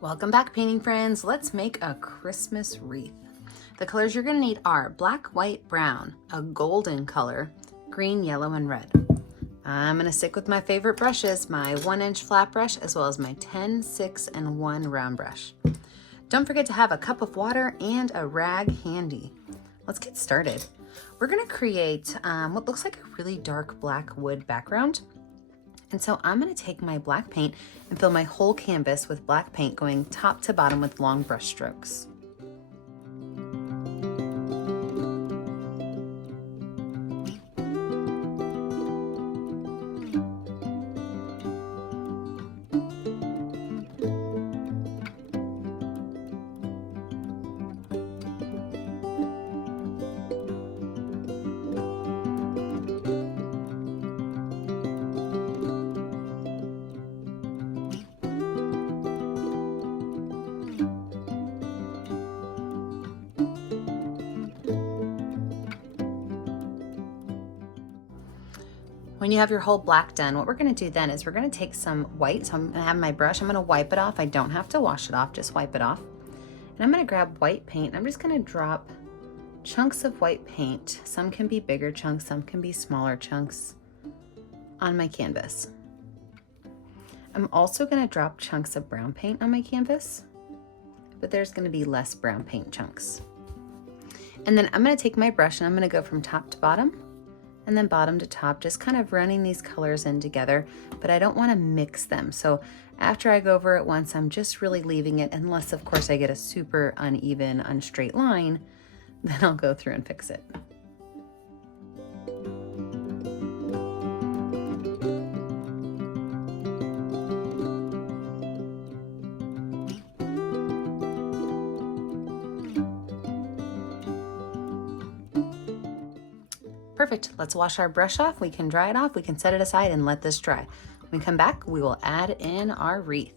Welcome back, painting friends. Let's make a Christmas wreath. The colors you're gonna need are black, white, brown, a golden color, green, yellow, and red. I'm gonna stick with my favorite brushes, my 1-inch flat brush, as well as my 10, 6, and 1 round brush. Don't forget to have a cup of water and a rag handy. Let's get started. We're gonna create what looks like a really dark black wood background. And so I'm gonna take my black paint and fill my whole canvas with black paint going top to bottom with long brush strokes. When you have your whole black done, what we're gonna do then is we're gonna take some white. So I'm gonna have my brush, I'm gonna wipe it off. I don't have to wash it off, just wipe it off. And I'm gonna grab white paint, and I'm just gonna drop chunks of white paint. Some can be bigger chunks, some can be smaller chunks on my canvas. I'm also gonna drop chunks of brown paint on my canvas, but there's gonna be less brown paint chunks. And then I'm gonna take my brush and I'm gonna go from top to bottom and then bottom to top, just kind of running these colors in together, but I don't wanna mix them. So after I go over it once, I'm just really leaving it, unless of course I get a super uneven, unstraight line, then I'll go through and fix it. Perfect. Let's wash our brush off. We can dry it off. We can set it aside and let this dry. When we come back, we will add in our wreath.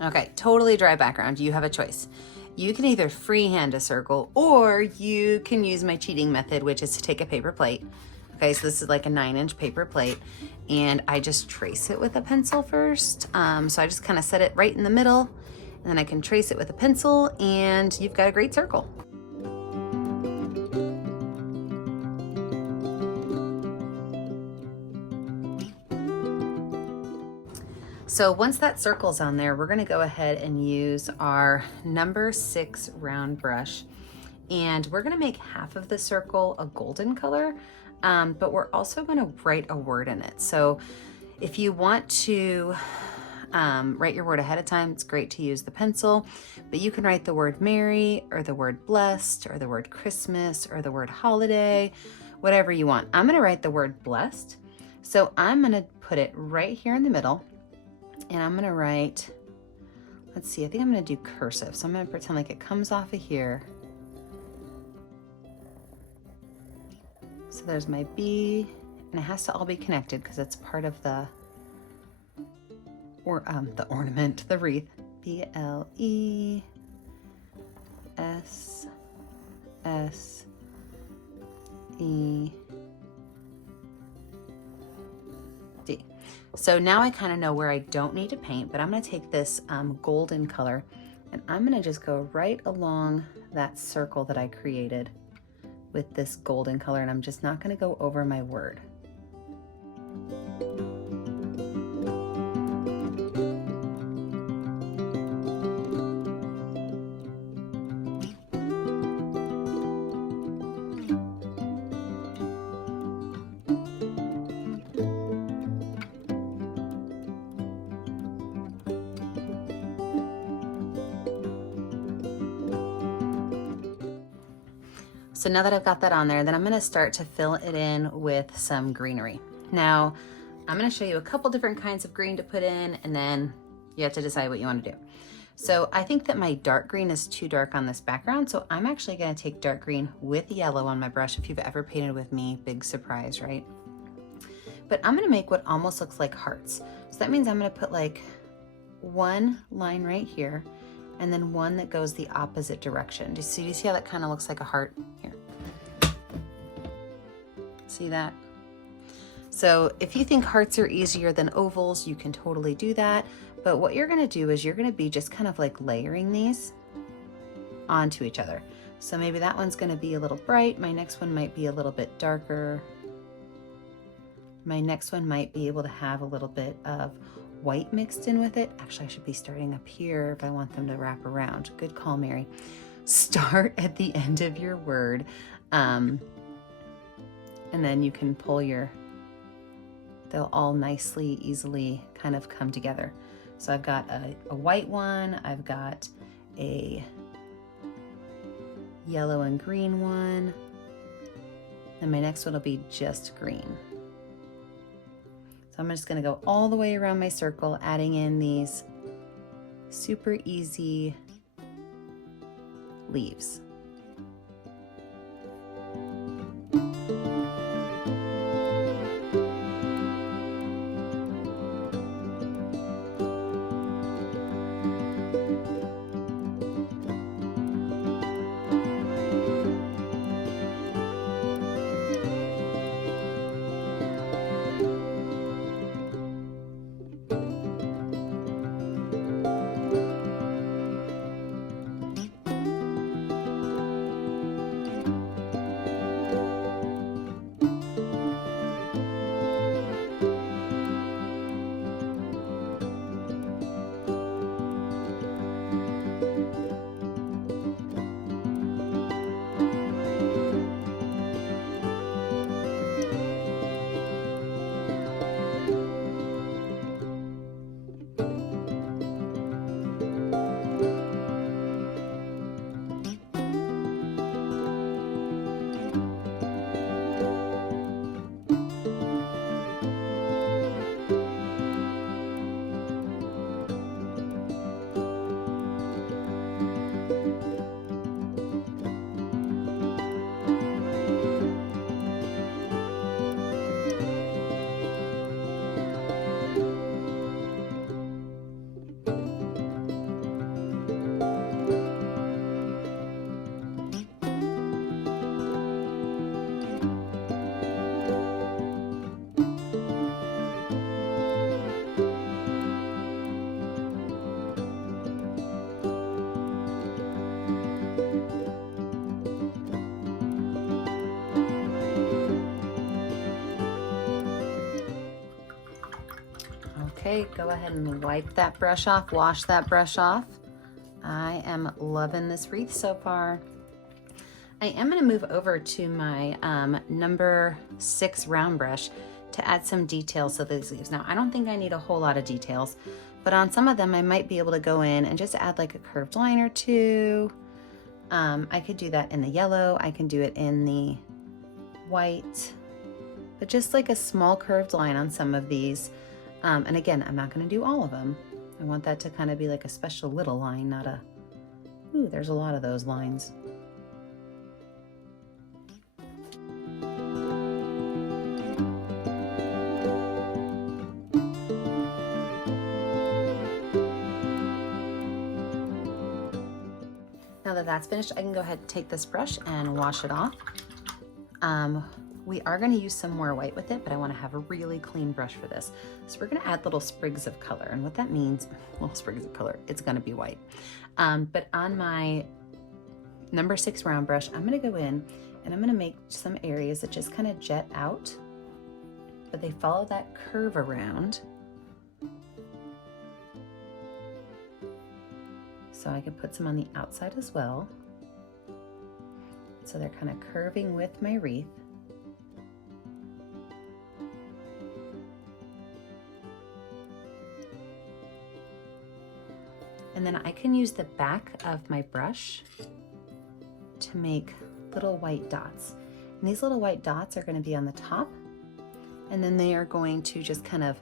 Okay, totally dry background. You have a choice. You can either freehand a circle, or you can use my cheating method, which is to take a paper plate. Okay, so this is like a 9-inch paper plate, and I just trace it with a pencil first. So I just kind of set it right in the middle, and then I can trace it with a pencil, and you've got a great circle. So once that circle's on there, we're gonna go ahead and use our number 6 round brush. And we're gonna make half of the circle a golden color, but we're also gonna write a word in it. So if you want to write your word ahead of time, it's great to use the pencil, but you can write the word merry, or the word blessed, or the word Christmas, or the word holiday, whatever you want. I'm gonna write the word blessed. So I'm gonna put it right here in the middle. And I'm gonna write, let's see, I think I'm gonna do cursive. So I'm gonna pretend like it comes off of here. So there's my B, and it has to all be connected because it's part of the ornament, the wreath. B-L-E-S-S-E-D. So now I kind of know where I don't need to paint, but I'm going to take this golden color, and I'm going to just go right along that circle that I created with this golden color, and I'm just not going to go over my word. So now that I've got that on there, then I'm gonna start to fill it in with some greenery. Now, I'm gonna show you a couple different kinds of green to put in, and then you have to decide what you wanna do. So I think that my dark green is too dark on this background, so I'm actually gonna take dark green with yellow on my brush. If you've ever painted with me, big surprise, right? But I'm gonna make what almost looks like hearts. So that means I'm gonna put like one line right here, and then one that goes the opposite direction. Do you see how that kind of looks like a heart? Here. See that? So if you think hearts are easier than ovals, you can totally do that. But what you're gonna do is you're gonna be just kind of like layering these onto each other. So maybe that one's gonna be a little bright. My next one might be a little bit darker. My next one might be able to have a little bit of white mixed in with it. Actually, I should be starting up here if I want them to wrap around. Good call, Mary. Start at the end of your word. And then you can pull they'll all nicely, easily kind of come together. So I've got a white one, I've got a yellow and green one, and my next one will be just green. So I'm just gonna go all the way around my circle, adding in these super easy leaves. Okay, go ahead and wipe that brush off, wash that brush off. I am loving this wreath so far. I am gonna move over to my number 6 round brush to add some details to these leaves. Now, I don't think I need a whole lot of details, but on some of them, I might be able to go in and just add like a curved line or two. I could do that in the yellow, I can do it in the white, but just like a small curved line on some of these. And again, I'm not gonna do all of them. I want that to kind of be like a special little line, not a, ooh, there's a lot of those lines. Now that that's finished, I can go ahead and take this brush and wash it off. We are going to use some more white with it, but I want to have a really clean brush for this. So we're going to add little sprigs of color, and what that means, little sprigs of color, it's going to be white. But on my number 6 round brush, I'm going to go in and I'm going to make some areas that just kind of jet out, but they follow that curve around. So I can put some on the outside as well. So they're kind of curving with my wreath. And then I can use the back of my brush to make little white dots. And these little white dots are going to be on the top, and then they are going to just kind of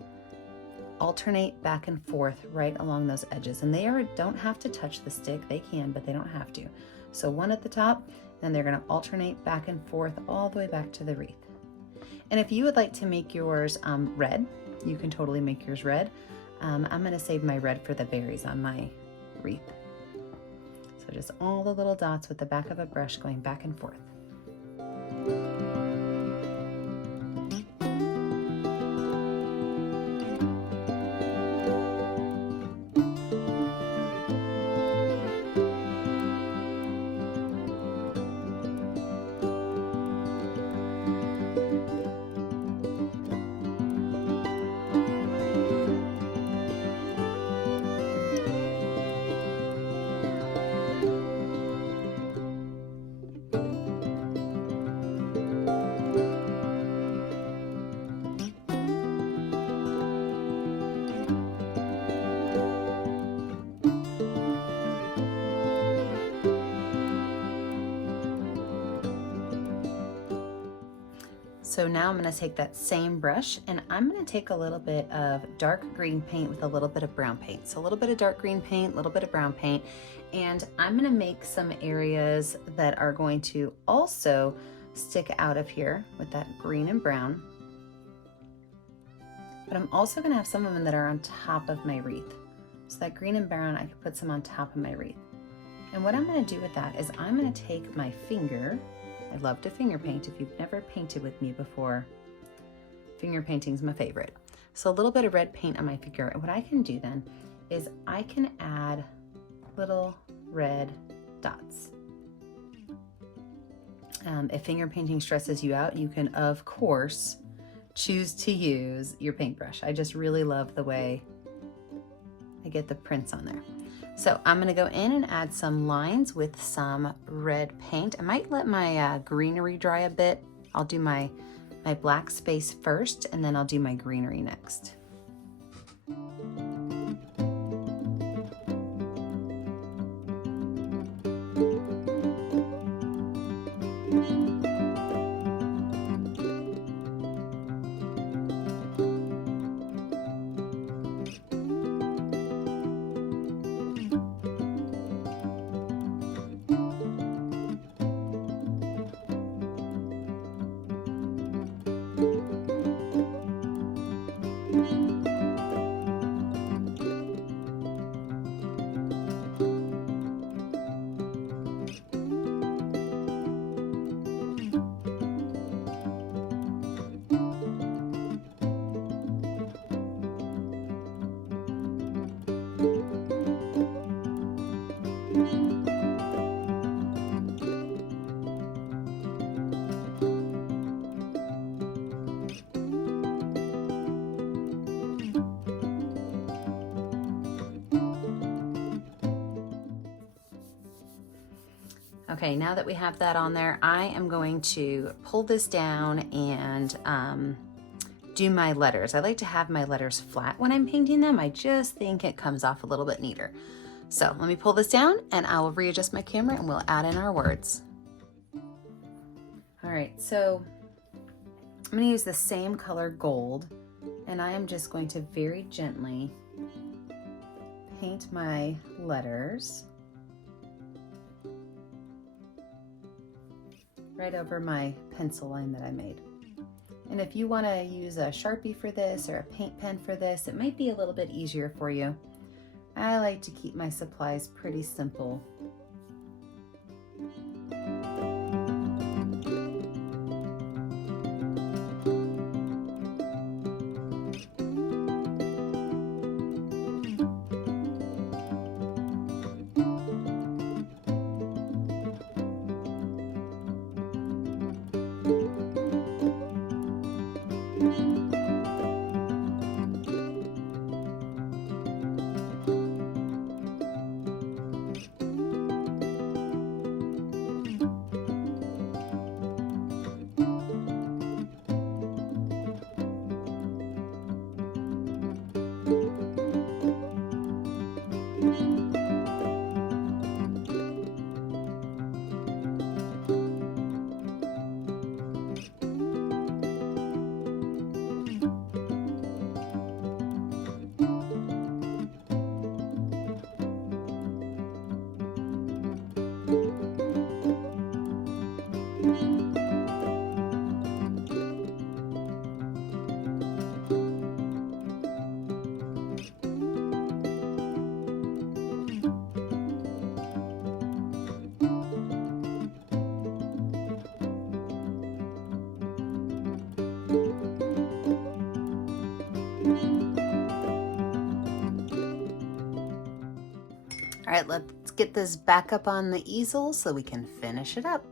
alternate back and forth right along those edges. And they don't have to touch the stick. They can, but they don't have to. So one at the top, and they're going to alternate back and forth all the way back to the wreath. And if you would like to make yours red, you can totally make yours red. I'm going to save my red for the berries on my wreath. So just all the little dots with the back of a brush going back and forth. So now I'm gonna take that same brush and I'm gonna take a little bit of dark green paint with a little bit of brown paint. So a little bit of dark green paint, a little bit of brown paint, and I'm gonna make some areas that are going to also stick out of here with that green and brown. But I'm also gonna have some of them that are on top of my wreath. So that green and brown, I could put some on top of my wreath. And what I'm gonna do with that is I'm gonna take my finger. I love to finger paint. If you've never painted with me before, finger painting's my favorite. So a little bit of red paint on my finger. And what I can do then is I can add little red dots. If finger painting stresses you out, you can, of course, choose to use your paintbrush. I just really love the way I get the prints on there. So I'm gonna go in and add some lines with some red paint. I might let my greenery dry a bit. I'll do my black space first, and then I'll do my greenery next. Okay, now that we have that on there, I am going to pull this down and do my letters. I like to have my letters flat when I'm painting them. I just think it comes off a little bit neater. So let me pull this down and I will readjust my camera and we'll add in our words. All right, so I'm gonna use the same color gold, and I am just going to very gently paint my letters right over my pencil line that I made. And if you want to use a Sharpie for this or a paint pen for this, it might be a little bit easier for you. I like to keep my supplies pretty simple. All right, let's get this back up on the easel so we can finish it up.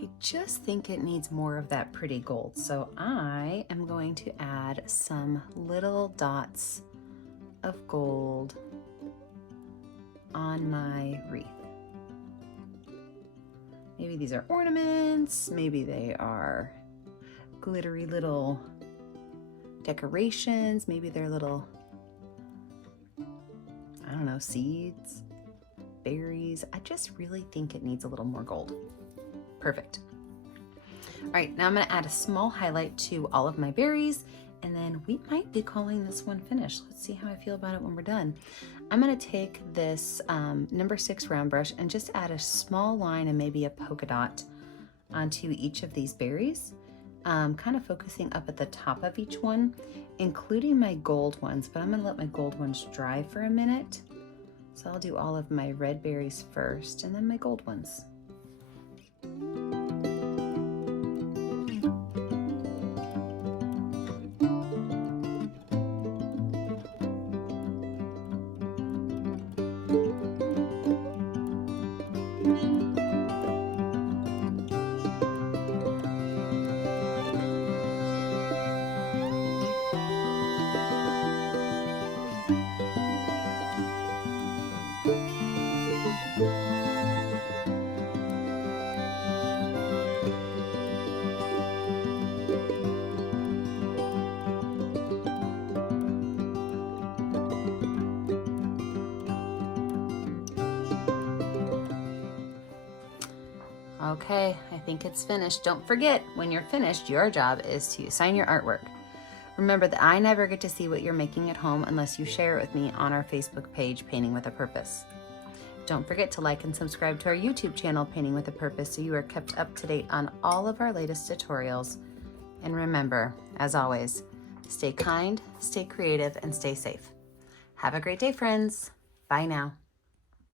I just think it needs more of that pretty gold, so I am going to add some little dots of gold on my wreath. Maybe these are ornaments, maybe they are glittery little decorations, maybe they're little, I don't know, seeds, berries. I just really think it needs a little more gold. Perfect. All right, now I'm gonna add a small highlight to all of my berries, and then we might be calling this one finished. Let's see how I feel about it when we're done. I'm gonna take this number 6 round brush and just add a small line and maybe a polka dot onto each of these berries, kind of focusing up at the top of each one, including my gold ones, but I'm gonna let my gold ones dry for a minute. So I'll do all of my red berries first and then my gold ones. Okay, I think it's finished. Don't forget, when you're finished, your job is to sign your artwork. Remember that I never get to see what you're making at home unless you share it with me on our Facebook page, Painting with a Purpose. Don't forget to like and subscribe to our YouTube channel, Painting with a Purpose, so you are kept up to date on all of our latest tutorials. And remember, as always, stay kind, stay creative, and stay safe. Have a great day, friends. Bye now.